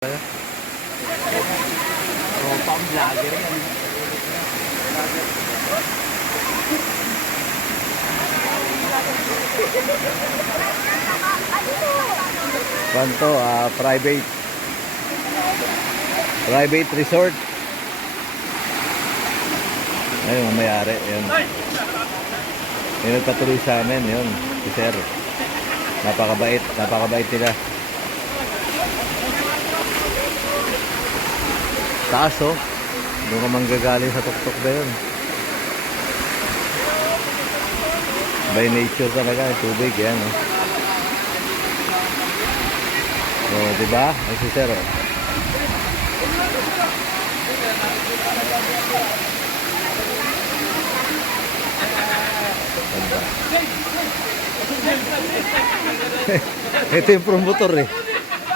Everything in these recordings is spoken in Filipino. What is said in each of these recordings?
Oh, pang vlogger yan. Kanto, private resort. Ayun, ang mayari. Yun. Yung nagpatuloy sa amin, yun, si Sir. Napakabait nila. Taas, oh. Doon ka manggagaling sa tuktok na yun. By nature talaga, tubig, yan, oh. So, diba? Ay, si Sir, oh. Ito yung promotor, eh.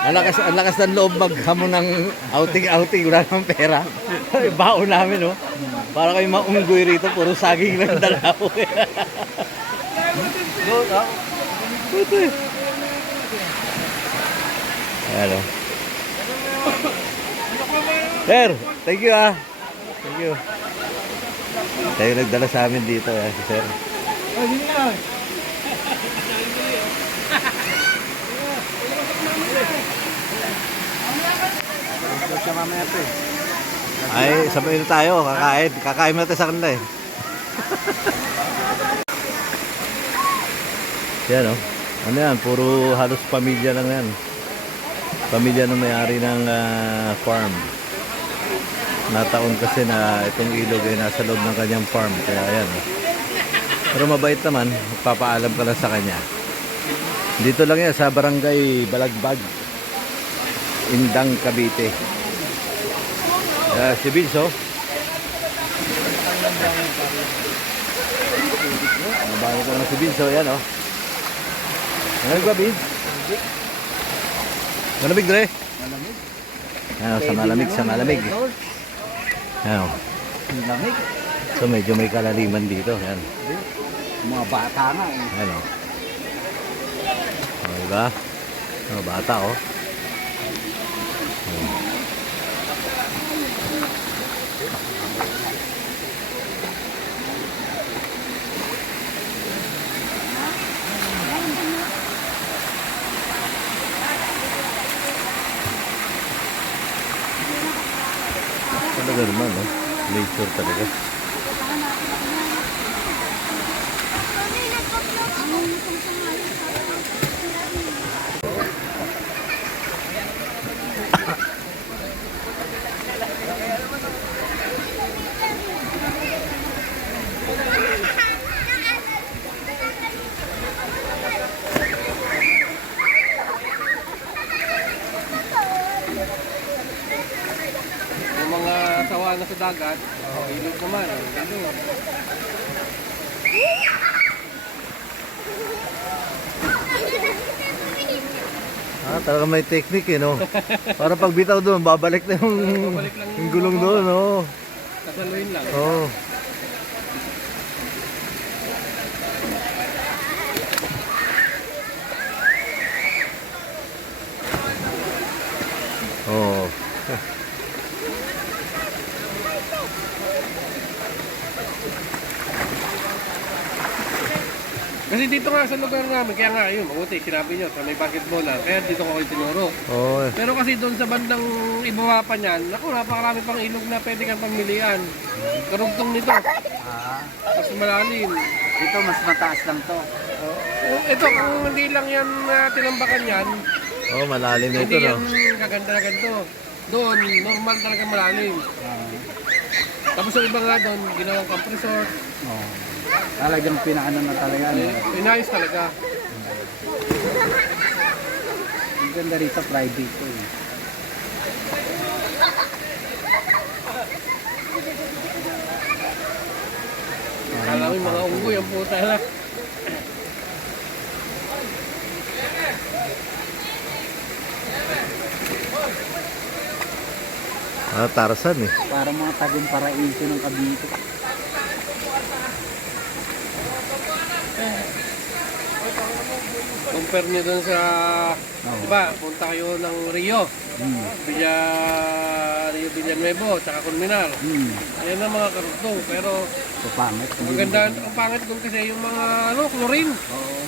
Ang lakas ng loob maghamon ng outing, wala namang pera. Baon namin, oh. Para kayo maunggoy rito, puro saging lang dalaw. Ito, eh. Ayan, oh. Sir, thank you, ah. Thank you. Tayo nagdala sa amin dito, eh, si Sir. Ay, sabay na tayo, kakain natin sa kanila, eh. Yan, oh. Ano yan, puro halos pamilya lang yan. Pamilya na may-ari ng farm. Nataon kasi na itong ilog ay nasa loob ng kanyang farm, kaya ayan, oh. Pero mabait naman, magpapaalam ka lang sa kanya. Dito lang yan sa barangay Balagbag, Indang, Cavite. Si Vince, oh. Nabago ko na si Vince, oh. Yan, oh. Malamig ba, Vince? Malamig, Dre? Malamig. Ano, sa malamig. Ano? Malamig. So medyo may kalaliman dito. Yan. Mga bata nga, eh. Ano? Oh, diba? Oh, bata, oh. Talaga naman, no? Nature talaga. Sawa na sa dagat, ilog naman, ilog. Talaga may technique, eh, no? Para pag bitaw doon, babalik na yung gulong doon, no? Kasaluin lang. Oo. Oh. Kasi dito nga sa lugar namin, kaya nga yun, mabuti, sinabi nyo, sa may basketball na, kaya dito ko kayo tinuro. Oh. Pero kasi doon sa bandang ibaba pa niyan, naku, napakarami pang ilog na pwede kang pamilian. Karugtong nito. Mas malalim. Ito mas mataas lang to. Ito, kung hindi lang yan tinambakan yan, Oh, malalim ito, hindi no? yan kaganda na ganito. Doon, normal talaga malalim. Tapos yung iba nga doon, ginawang camp resort. Talagang pinaano na talaga. Inayos talaga. Ang ganda rito, private to, eh. Kala ko yung mga unggoy, ang puta na. Tarzan, eh. Para mga tagong paraiso ng Cavite. Compare nyo dun sa, di ba, punta kayo ng Rio. Villa Rio Villanuevo, tsaka Colmenar. Ayan ang mga karugtong. Pero So, pangit. ang ganda, ang pangit doon kasi yung mga chlorine. Oo.